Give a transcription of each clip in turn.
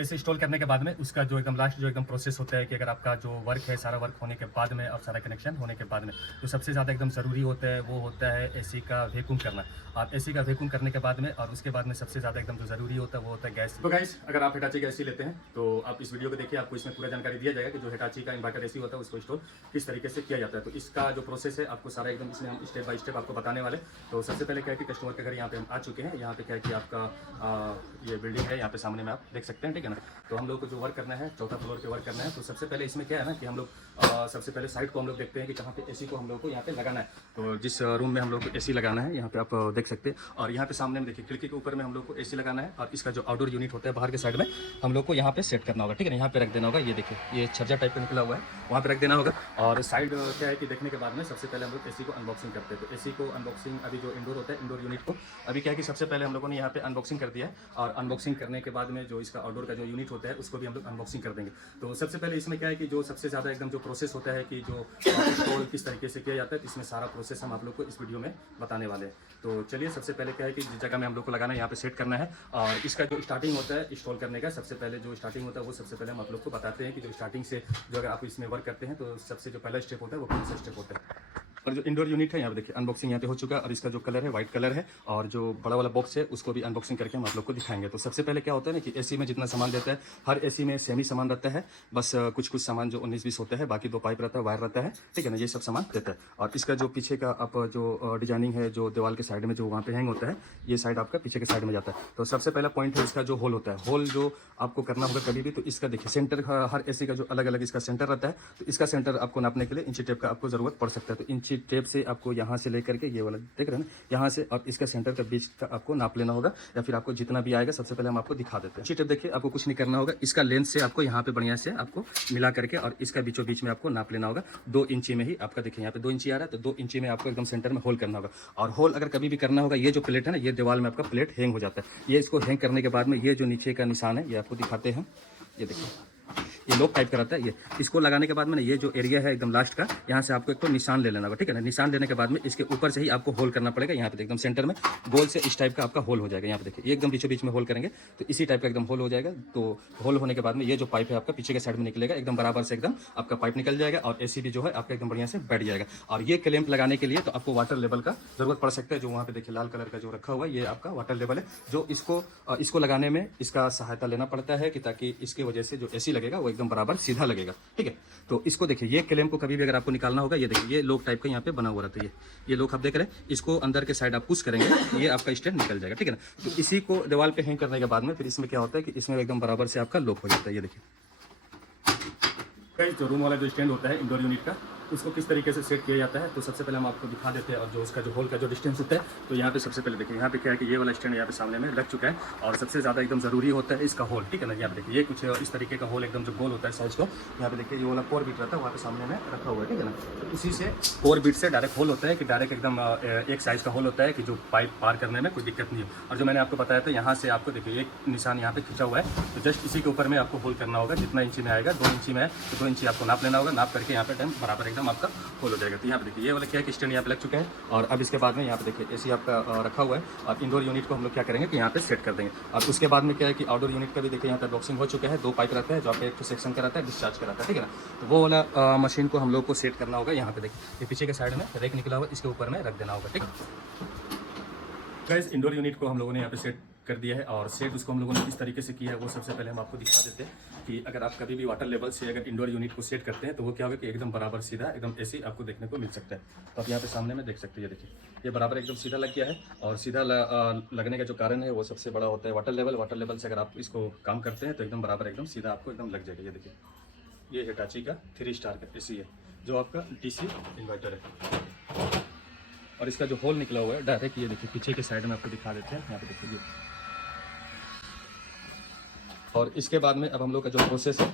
इसे इंस्टॉल करने के बाद में उसका जो एकदम लास्ट जो एकदम प्रोसेस होता है कि अगर आपका जो वर्क है सारा वर्क होने के बाद में और सारा कनेक्शन होने के बाद में तो सबसे ज़्यादा एकदम ज़रूरी होता है वो होता है एसी का वैक्यूम करना। और एसी का वैक्यूम करने के बाद में और उसके बाद में सबसे ज़्यादा एकदम जो ज़रूरी होता है वो होता है गैस। तो गाइस, अगर आप हिटाची का एसी लेते हैं तो आप इस वीडियो को देखिए, आपको इसमें पूरा जानकारी दिया जाएगा कि जो हिटाची का इन्वर्टर एसी होता है उसको इंस्टॉल किस तरीके से किया जाता है। तो इसका जो प्रोसेस है आपको सारा एकदम इसमें हम स्टेप बाय स्टेप आपको बताने वाले। तो सबसे पहले क्या है कि कस्टमर के घर यहाँ पे हम आ चुके हैं। यहाँ पे क्या है कि आपका ये बिल्डिंग है, यहाँ पे सामने में आप देख सकते हैं, ठीक है ना। तो हम लोग को जो वर्क करना है चौथा फ्लोर पे वर्क करना है। तो सबसे पहले इसमें क्या है ना कि हम लोग सबसे पहले साइड को हम लोग देखते हैं कि जहाँ पे एसी को हम लोग को यहाँ पे लगाना है। तो जिस रूम में हम लोग को एसी लगाना है यहाँ पे आप देख सकते हैं। और यहाँ पे सामने में देखिए खिड़की के ऊपर में हम लोग को एसी लगाना है। और इसका जो आउटडोर यूनिट होता है बाहर के साइड में हम लोग को यहाँ पे सेट करना होगा, ठीक है ना। यहाँ पे रख देना होगा, ये देखिए ये छज्जा टाइप का निकला हुआ है, वहाँ पे रख देना होगा। और साइड क्या है कि देखने के बाद में सबसे पहले हम लोग एसी को अनबॉक्सिंग करते हैं। तो एसी को अनबॉक्सिंग अभी जो इंडोर होता है, इंडोर यूनिट को अभी क्या है कि सबसे पहले हम लोगों ने यहाँ पे अनबॉक्सिंग कर दिया है। और अनबॉक्सिंग करने के बाद में जो इसका आउटडोर का जो यूनिट होता है उसको भी हम लोग अनबॉक्सिंग कर देंगे। तो सबसे पहले इसमें क्या है कि जो सबसे ज़्यादा एकदम जो प्रोसेस होता है कि जो इंस्टॉल किस तरीके से किया जाता है, तो इसमें सारा प्रोसेस हम आप लोग को इस वीडियो में बताने वाले हैं। तो चलिए, सबसे पहले क्या है कि जिस जगह में हम लोग को लगाना है यहाँ पे सेट करना है। और इसका जो स्टार्टिंग होता है इंस्टॉल करने का, सबसे पहले जो स्टार्टिंग होता है वो सबसे पहले हम आप लोग को बताते हैं कि जो स्टार्टिंग से जो अगर आप इसमें वर्क करते हैं तो सबसे जो पहला स्टेप होता है वो कौन सा स्टेप होता है। और जो इंडोर यूनिट है यहाँ पे देखिए अनबॉक्सिंग यहाँ पे हो चुका है। और इसका जो कलर है व्हाइट कलर है। और जो बड़ा वाला बॉक्स है उसको भी अनबॉक्सिंग करके हम आप लोग को दिखाएंगे। तो सबसे पहले क्या होता है ना कि एसी में जितना सामान रहता है, हर एसी में सेम ही सामान रहता है। बस कुछ कुछ सामान जो 19-20 होता है, बाकी 2 पाइप रहता है, वायर रहता है, ठीक है ना। ये सब सामान रहता है। और इसका जो पीछे का आप जो डिजाइनिंग है, जो दीवार के साइड में जो वहाँ पे हैंग होता है, ये साइड आपका पीछे के साइड में जाता है। तो सबसे पहला पॉइंट है इसका जो होल होता है। होल जो आपको करना होगा कभी भी, तो इसका देखिए सेंटर, हर एसी का जो अलग अलग इसका सेंटर रहता है। तो इसका सेंटर आपको नापने के लिए इंची टेप का आपको जरूरत पड़ सकता है। तो इंची टेप से आपको यहाँ से लेकर के ये वाला देख रहे हैं ना, यहाँ से और इसका सेंटर का बीच का आपको नाप लेना होगा। या फिर आपको जितना भी आएगा सबसे पहले हम आपको दिखा देते हैं। इंची टेप देखिए, आपको कुछ नहीं करना होगा, इसका लेंथ से आपको यहाँ पे बढ़िया से आपको मिला करके और इसका बीचों बीच में आपको नाप लेना होगा। 2 इंची में ही आपका देखिए यहाँ पे 2 इंची आ रहा है, तो 2 इंची में आपको एकदम सेंटर में होल करना होगा। और होल अगर कभी भी करना होगा, ये जो प्लेट है ना, ये दीवार में आपका प्लेट हैंग हो जाता है। ये इसको हैंग करने के बाद में ये जो नीचे का निशान है ये आपको दिखाते हैं, ये देखिए ये लोग टाइप कराता है। ये इसको लगाने के बाद में ये जो एरिया है एकदम लास्ट का, यहाँ से आपको एक तो निशान ले लेना होगा, ठीक है ना। निशान लेने के बाद में इसके ऊपर से ही आपको होल करना पड़ेगा। यहाँ पे एकदम सेंटर में गोल से इस टाइप का आपका होल हो जाएगा। यहाँ पे देखिए ये एकदम बीचों बीच में होल करेंगे तो इसी टाइप का एकदम होल हो जाएगा। तो होल होने के बाद में ये जो पाइप है आपका पीछे के साइड में निकलेगा, एकदम बराबर से एकदम आपका पाइप निकल जाएगा। और एसी भी जो है आपका एकदम बढ़िया से बैठ जाएगा। और ये क्लैंप लगाने के लिए तो आपको वाटर लेवल का जरूरत पड़ सकता है। जो वहाँ पे देखिए लाल कलर का जो रखा हुआ है, ये आपका वाटर लेवल है, जो इसको लगाने में इसका सहायता लेना पड़ता है कि ताकि इसकी वजह से जो एसी लगेगा वो एकदम बराबर सीधा लगेगा, ठीक है। तो इसको देखिए, ये क्लैंप को कभी भी अगर आपको निकालना होगा, ये देखिए ये लोक टाइप का यहाँ पे बना हुआ रहता है। ये लोक आप देख रहे हैं, इसको अंदर के साइड आप पुश करेंगे, ये आपका स्टैंड निकल जाएगा, ठीक है ना। तो इसी को दीवार पे हैंग करने के बाद में फिर इसमें क्या होता है कि इसमें एकदम बराबर से आपका लॉक हो जाता है। ये देखिए जो रूम वाला जो स्टैंड होता है इंडोर यूनिट का, उसको किस तरीके से सेट किया जाता है तो सबसे पहले हम आपको दिखा देते हैं। और जो उसका जो होल का जो डिस्टेंस होता है, तो यहाँ पे सबसे पहले देखिए, यहाँ पे क्या है कि ये वाला स्टैंड यहाँ पे सामने में लग चुका है। और सबसे ज़्यादा एकदम ज़रूरी होता है इसका होल, ठीक है ना। यहाँ पे देखिए ये कुछ इस तरीके का होल एकदम जो गोल होता है साइज को, यहाँ पे देखिए ये वाला 4 बीट रहता है, वहाँ पे सामने में रखा हुआ है, ठीक है ना। तो इसी से 4 बीट से डायरेक्ट होल होता है कि डायरेक्ट एकदम एक साइज का होल होता है कि जो पाइप पार करने में कोई दिक्कत नहीं हो। और जो मैंने आपको बताया था, यहाँ से आपको देखिए एक निशान यहाँ पे खींचा हुआ है, तो जस्ट इसी के ऊपर में आपको होल करना होगा। जितना इंची में आएगा, 2 इंची में है तो 2 इंची आपको नाप लेना होगा। नाप करके यहाँ पे टाइम बराबर एकदम आपका होल हो जाएगा। तो यहाँ पे देखिए ये वाला क्या है कि स्टैंड यहाँ पे लग चुका है। और अब इसके बाद में यहाँ पे देखिए एसी आपका रखा हुआ है। और इंडोर यूनिट को हम लोग क्या करेंगे कि यहाँ पे सेट कर देंगे। और उसके बाद में क्या है कि आउटडोर यूनिट का भी देखिए यहाँ पे बॉक्सिंग हो चुका है। 2 पाइप रहता है, जो आपका एक तो सेक्शन का रहता है, डिस्चार्ज का रहता है, ठीक है ना। तो वो वाला मशीन को हम लोग को सेट करना होगा। यहाँ पे देखिए ये पीछे के साइड में रेक निकला हुआ है, इसके ऊपर में रख देना होगा, ठीक है। गाइस, इंडोर यूनिट को हम लोगों ने यहाँ पे सेट कर दिया है। और सेट उसको हम लोगों ने किस तरीके से किया है वो सबसे पहले हम आपको दिखा देते हैं कि अगर आप कभी भी वाटर लेवल से अगर इंडोर यूनिट को सेट करते हैं तो वो क्या होगा कि एकदम बराबर सीधा एकदम एसी आपको देखने को मिल सकता है। तो आप यहाँ पे सामने में देख सकते हैं, ये देखिए ये बराबर एकदम सीधा लग गया है। और सीधा लगने का जो कारण है वो सबसे बड़ा होता है वाटर लेवल। वाटर लेवल से अगर आप इसको काम करते हैं तो एकदम बराबर एकदम सीधा आपको एकदम लग जाएगा। ये देखिए ये हिटाची का 3 स्टार का एसी है, जो आपका डीसी इन्वर्टर है। और इसका जो होल निकला हुआ है डायरेक्ट, ये देखिए पीछे के साइड में आपको दिखा देते हैं, यहाँ पे देखिए। और इसके बाद में अब हम लोग का जो प्रोसेस है,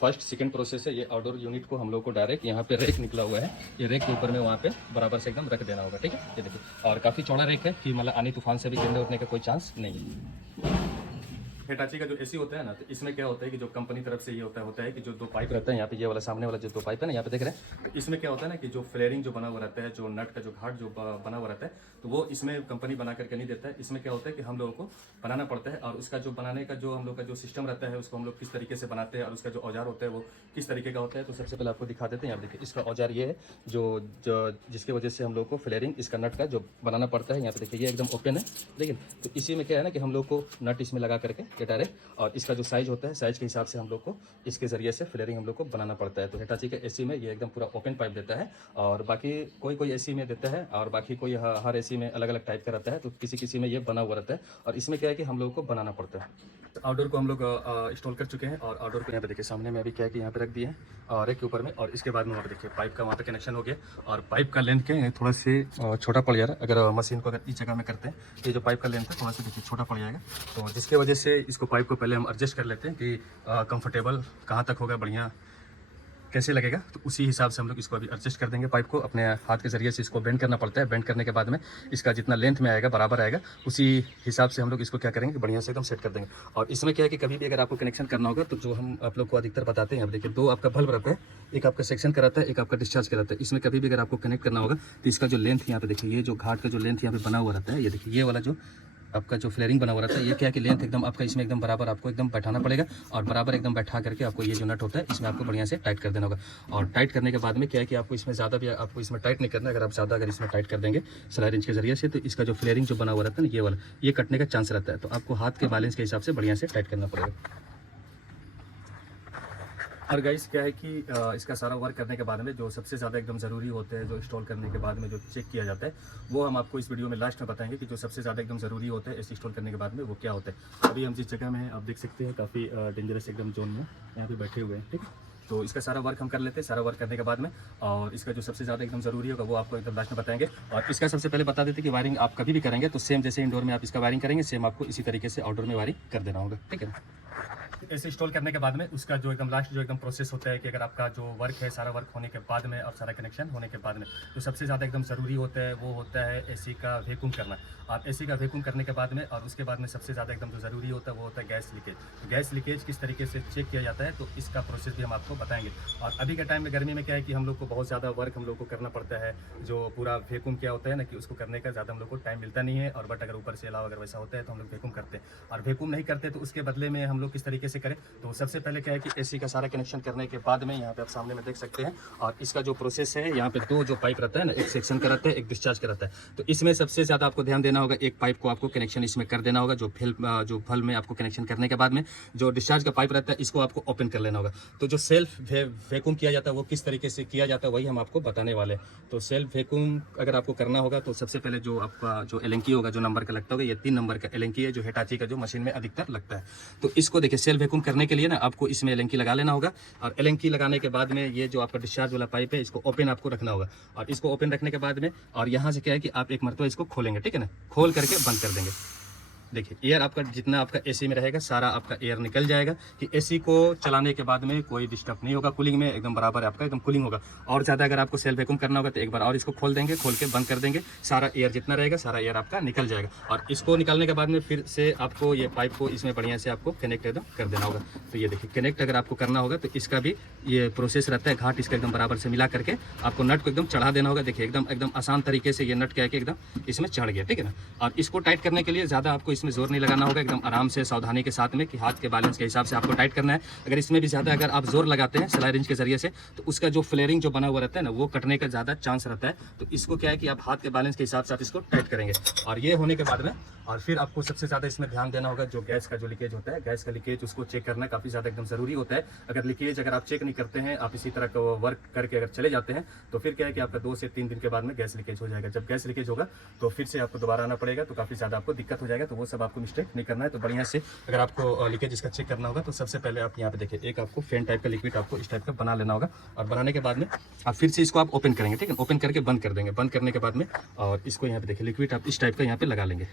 फर्स्ट सेकंड प्रोसेस है, ये आउटडोर यूनिट को हम लोग को डायरेक्ट यहाँ पे रेक निकला हुआ है, ये रेक के ऊपर में वहाँ पे बराबर से एकदम रख देना होगा, ठीक है। ये देखिए और काफ़ी चौड़ा रेक है कि मतलब आनी तूफान से भी गिरने उठने का कोई चांस नहीं है। हिटाची का जो एसी होता है ना, तो इसमें क्या होता है कि जो कंपनी तरफ से ये होता है कि जो दो पाइप रहता है यहाँ पे, ये वाला सामने वाला जो दो पाइप है ना, यहाँ पे देख रहे हैं, तो इसमें क्या होता है ना कि जो फ्लेयरिंग जो बना हुआ रहता है, जो नट का जो घाट जो बना हुआ रहता है, तो वो इसमें कंपनी बना करके नहीं देता है। इसमें क्या होता है कि हम लोगों को बनाना पड़ता है, और उसका जो बनाने का जो हम लोग का जो सिस्टम रहता है, उसको हम लोग किस तरीके से बनाते हैं और उसका जो औजार होता है वो किस तरीके का होता है। तो सबसे पहले आपको दिखा देते हैं। यहाँ देखिए, इसका औजार ये है जो जिसकी वजह से हम लोग को फ्लेयरिंग इसका नट का जो बनाना पड़ता है। यहाँ पे देखिए, ये एकदम ओपन है, लेकिन तो इसी में क्या है ना कि हम लोग को नट इसमें लगा करके ये डायरेक्ट, और इसका जो साइज होता है, साइज के हिसाब से हम लोग को इसके ज़रिए से फ्लेयरिंग हम लोग को बनाना पड़ता है। तो हिटाची के एसी में ये एकदम पूरा ओपन पाइप देता है, और बाकी कोई एसी में देता है, और बाकी कोई हर एसी में अलग अलग टाइप का रहता है। तो किसी में ये बना हुआ रहता है, और इसमें क्या है कि हम लोग को बनाना पड़ता है। आउटडोर को हम लोग इंस्टॉल कर चुके हैं, और आउटडोर को यहाँ पे देखिए सामने में अभी क्या है कि यहाँ पे रख दिए हैं, और एक के ऊपर में, और इसके बाद में वहाँ पे देखिए पाइप का वहाँ पे कनेक्शन हो गया। और पाइप का लेंथ क्या है, थोड़ा से छोटा पड़ जा रहा है। अगर मशीन को अगर इस जगह में करते हैं, ये जो पाइप का लेंथ है थोड़ा सा देखिए छोटा पड़ जाएगा, तो जिसकी वजह से इसको पाइप को पहले हम एडजस्ट कर लेते हैं कि कंफर्टेबल कहाँ तक होगा, बढ़िया कैसे लगेगा। तो उसी हिसाब से हम लोग इसको अभी एडजस्ट कर देंगे। पाइप को अपने हाथ के ज़रिए से इसको बेंड करना पड़ता है। बेंड करने के बाद में इसका जितना लेंथ में आएगा बराबर आएगा, उसी हिसाब से हम लोग इसको क्या करेंगे कि बढ़िया से एकदम सेट कर देंगे। और इसमें क्या है कि कभी भी अगर आपको कनेक्शन करना होगा, तो जो हम आप लोग को अधिकतर बताते हैं, अब देखिए दो आपका बल्ब रहता है, एक आपका सेक्शन का रहता है, एक आपका डिस्चार्ज का रहता है। इसमें कभी भी अगर आपको कनेक्ट करना होगा, तो इसका जो लेंथ यहाँ पे देखिए, ये जो घाट का जो लेंथ यहाँ पे बना हुआ रहता है, ये देखिए ये वाला जो आपका जो फ्लेयरिंग बना हुआ रहता है, ये क्या है कि लेंथ एकदम आपका इसमें एकदम बराबर आपको एकदम बैठाना पड़ेगा, और बराबर एकदम बैठा करके आपको ये जो नट होता है इसमें आपको बढ़िया से टाइट कर देना होगा। और टाइट करने के बाद में क्या है कि आपको इसमें ज़्यादा भी आपको इसमें टाइट नहीं करना है। अगर आप ज़्यादा अगर इसमें टाइट कर देंगे स्लाइड रिंच के जरिए से, तो इसका जो फ्लेयरिंग जो बना हुआ रहता है ना, ये वाला, ये कटने का चांस रहता है। तो आपको हाथ के बैलेंस के हिसाब से बढ़िया से टाइट करना पड़ेगा। और गाइस क्या है कि इसका सारा वर्क करने के बाद में जो सबसे ज़्यादा एकदम ज़रूरी होते हैं, जो इंस्टॉल करने के बाद में जो चेक किया जाता है, वो हम आपको इस वीडियो में लास्ट में बताएंगे कि जो सबसे ज़्यादा एकदम ज़रूरी होता है इस इंस्टॉल करने के बाद में वो क्या होता है। अभी हम जिस जगह में हैं आप देख सकते हैं, काफ़ी डेंजरस एकदम जोन में यहाँ पे बैठे हुए हैं, ठीक है। तो इसका सारा वर्क हम कर लेते हैं। सारा वर्क करने के बाद में, और इसका जो सबसे ज़्यादा एकदम ज़रूरी होगा वो आपको एकदम लास्ट में बताएंगे। और इसका सबसे पहले बता देते हैं कि वायरिंग आप कभी भी करेंगे तो सेम जैसे इंडोर में आप इसका वायरिंग करेंगे, सेम आपको इसी तरीके से आउटडोर में वायरिंग कर देना होगा, ठीक है। ऐसे इंस्टॉल करने के बाद में उसका जो एकदम लास्ट जो एकदम प्रोसेस होता है कि अगर आपका जो वर्क है, सारा वर्क होने के बाद में और सारा कनेक्शन होने के बाद में, तो सबसे ज़्यादा एकदम ज़रूरी होता है वो होता है एसी का वैक्यूम करना। आप एसी का वैक्यूम करने के बाद में, और उसके बाद में सबसे ज़्यादा एकदम जो ज़रूरी होता है वो होता है गैस लीकेज। तो गैस लीकेज किस तरीके से चेक किया जाता है, तो इसका प्रोसेस भी हम आपको बताएंगे। और अभी के टाइम में गर्मी में क्या है कि हम लोग को बहुत ज़्यादा वर्क हम लोग को करना पड़ता है। जो पूरा वैक्यूम क्या होता है ना कि उसको करने का ज़्यादा हम लोग को टाइम मिलता नहीं है, और बट अगर ऊपर से अलावा अगर वैसा होता है तो हम लोग वैक्यूम करते हैं। और वैक्यूम नहीं करते तो उसके बदले में हम लोग किस तरीके से करें, तो सबसे पहले क्या है कि एसी का सारा कनेक्शन करने के बाद में यहाँ पे आप सामने में देख सकते हैं, और इसका जो प्रोसेस है, यहाँ पे दो जो पाइप रहता है ना, एक सेक्शन का रहता है, एक डिस्चार्ज का रहता है। तो इसमें सबसे ज़्यादा आपको ध्यान देना होगा, एक पाइप को आपको कनेक्शन इसमें कर देना होगा। जो फल में आपको कनेक्शन करने के बाद में जो डिस्चार्ज का पाइप रहता है, इसको आपको ओपन कर लेना होगा। तो जो सेल्फ वैक्यूम किया जाता है वो किस तरीके से किया जाता है वही हम आपको बताने वाले हैं। तो सेल्फ वैक्यूम अगर आपको करना होगा, तो सबसे पहले जो आपका जो एलेंकी होगा, जो नंबर का लगता होगा, ये 3 नंबर का एलेंकी है, जो हिटाची का जो मशीन में अधिकतर लगता है। तो इसको देखिए, सेल्फ वैक्यूम करने के लिए ना आपको इसमें एलेंकी लगा लेना होगा। और एलेंकी लगाने के बाद में ये जो आपका डिस्चार्ज वाला पाइप है, इसको ओपन आपको रखना होगा। और इसको ओपन रखने के बाद में, और यहाँ से क्या है कि आप एक मरतबा इसको खोलेंगे, ठीक है ना, खोल करके बंद कर देंगे। देखिए एयर आपका जितना आपका एसी में रहेगा सारा आपका एयर निकल जाएगा, कि एसी को चलाने के बाद में कोई डिस्टर्ब नहीं होगा, कूलिंग में एकदम बराबर आपका एकदम कूलिंग होगा। और ज़्यादा अगर आपको सेल्फ वैक्यूम करना होगा तो एक बार और इसको खोल देंगे, खोल के बंद कर देंगे, सारा एयर जितना रहेगा सारा एयर आपका निकल जाएगा। और इसको निकालने के बाद में फिर से आपको ये पाइप को इसमें बढ़िया से आपको कनेक्ट एकदम कर देना होगा। तो ये देखिए कनेक्ट अगर आपको करना होगा तो इसका भी ये प्रोसेस रहता है, घाट इसका एकदम बराबर से मिला करके आपको नट को एकदम चढ़ा देना होगा। देखिए एकदम आसान तरीके से ये नट क्या है कि एकदम इसमें चढ़ गया, ठीक है ना। और इसको टाइट करने के लिए ज़्यादा आपको इसमें जोर नहीं लगाना होगा, एकदम आराम से सावधानी के साथ में कि हाथ के बैलेंस के हिसाब से आपको टाइट करना है। अगर इसमें भी ज़्यादा अगर आप जोर लगाते हैं स्लाइड रिंच के जरिए से, तो उसका जो फ्लेयरिंग जो बना हुआ रहता है ना, वो कटने का ज़्यादा चांस रहता है। तो इसको क्या है कि आप हाथ के बैलेंस के हिसाब से आप इसको टाइट करेंगे। और ये होने के बाद में, और फिर आपको सबसे ज़्यादा इसमें ध्यान देना होगा जो गैस का जो लीकेज होता है, गैस का लीकेज उसको चेक करना काफ़ी ज़्यादा एकदम ज़रूरी होता है। अगर लीकेज अगर आप चेक नहीं करते हैं, आप इसी तरह का वर्क करके अगर चले जाते हैं, तो फिर क्या है कि आपका 2 से 3 दिन के बाद में गैस लीकेज हो जाएगा। जब गैस लीकेज होगा तो फिर से आपको दोबारा आना पड़ेगा, तो काफ़ी ज़्यादा आपको दिक्कत हो जाएगा। तो वो सब आपको मिस्टेक नहीं करना है। तो बढ़िया से अगर आपको लीकेज इसका चेक करना होगा, तो सबसे पहले आप यहाँ पे देखिए, एक आपको फैन टाइप का लिक्विड आपको इस टाइप का बना लेना होगा। और बनाने के बाद में आप फिर से इसको आप ओपन करेंगे, ठीक है, ओपन करके बंद कर देंगे। बंद करने के बाद में, और इसको यहाँ पे देखिए लिक्विड आप इस टाइप का यहाँ पे लगा लेंगे।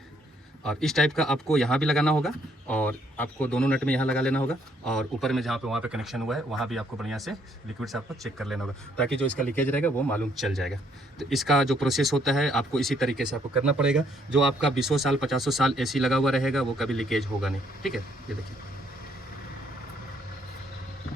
और इस टाइप का आपको यहाँ भी लगाना होगा और आपको दोनों नट में यहाँ लगा लेना होगा और ऊपर में जहाँ पे वहाँ पे कनेक्शन हुआ है वहाँ भी आपको बढ़िया से लिक्विड से आपको चेक कर लेना होगा ताकि जो इसका लीकेज रहेगा वो मालूम चल जाएगा। तो इसका जो प्रोसेस होता है आपको इसी तरीके से आपको करना पड़ेगा। जो आपका 20 साल 50 साल एसी लगा हुआ रहेगा वो कभी लीकेज होगा नहीं। ठीक है, ये देखिए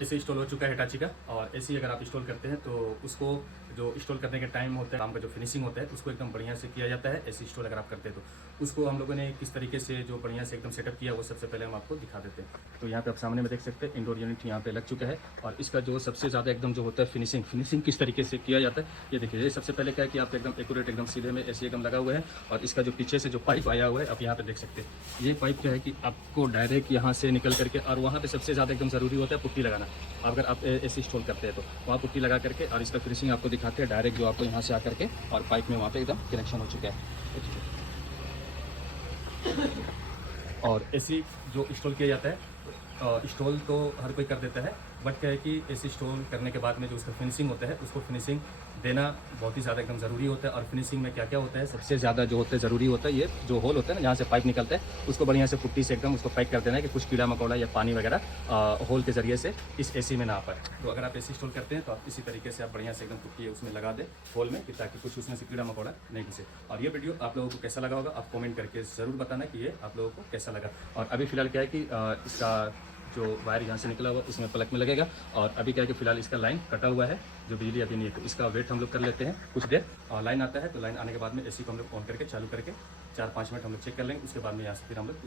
एसी इंस्टॉल हो चुका है हिटाची का। और एसी अगर आप इंस्टॉल करते हैं तो उसको जो इंस्टॉल करने के टाइम होता है काम का जो फिनिशिंग होता है उसको एकदम बढ़िया से किया जाता है। एसी इंस्टॉल अगर आप करते हैं तो उसको हम लोगों ने किस तरीके से जो बढ़िया से एकदम सेटअप किया वो सबसे पहले हम आपको दिखा देते हैं। तो यहाँ पे आप सामने में देख सकते हैं इंडोर यूनिट यहाँ पे लग चुका है और इसका जो सबसे ज़्यादा एकदम जो होता है फिनिशिंग किस तरीके से किया जाता है ये देखिए। ये सबसे पहले क्या है कि आप एकदम एक्यूरेट एकदम सीधे में एसी एकदम लगा हुआ है और इसका जो पीछे से जो पाइप आया हुआ है आप यहाँ पे देख सकते हैं। ये पाइप क्या है कि आपको डायरेक्ट यहाँ से निकल करके और वहाँ पे सबसे ज़्यादा एकदम ज़रूरी होता है पुट्टी लगाना। अगर आप एसी इंस्टॉल करते हैं तो वहाँ पुट्टी लगा करके और इसका फिनिशिंग आपको दिखाते हैं डायरेक्ट जो आपको यहाँ से आकर के और पाइप में वहाँ पे एकदम कनेक्शन हो चुका है। और एसी जो इंस्टॉल किया जाता है इंस्टॉल तो हर कोई कर देता है बट क्या है कि एसी इंस्टॉल करने के बाद में जो उसका फिनिशिंग होता है उसको फिनिशिंग देना बहुत ही ज़्यादा एकदम ज़रूरी होता है। और फिनिशिंग में क्या क्या होता है सबसे ज़्यादा जो होता है ज़रूरी होता है ये जो होल होता है ना जहाँ से पाइप निकलता है उसको बढ़िया से पुट्टी से एकदम उसको पैक कर देना है कि कुछ कीड़ा मकोड़ा या पानी वगैरह होल के ज़रिए से इस एसी में ना आ पाए। तो अगर आप एसी इंस्टॉल करते हैं तो आप इसी तरीके से आप बढ़िया से एकदम पुट्टी उसमें लगा दें होल में कि ताकि कुछ उसमें से कीड़ा मकोड़ा नहीं घुसे। और ये वीडियो आप लोगों को कैसा लगा होगा आप कमेंट करके ज़रूर बताना कि ये आप लोगों को कैसा लगा। और अभी फ़िलहाल क्या है कि इसका जो वायर यहाँ से निकला हुआ इसमें प्लग में लगेगा और अभी क्या है कि फिलहाल इसका लाइन कटा हुआ है जो बिजली अभी नहीं है। तो इसका वेट हम लोग कर लेते हैं कुछ देर और लाइन आता है तो लाइन आने के बाद में एसी को हम लोग ऑन करके चालू करके 4-5 मिनट हम लोग चेक कर लेंगे। उसके बाद में यहाँ से फिर हम लोग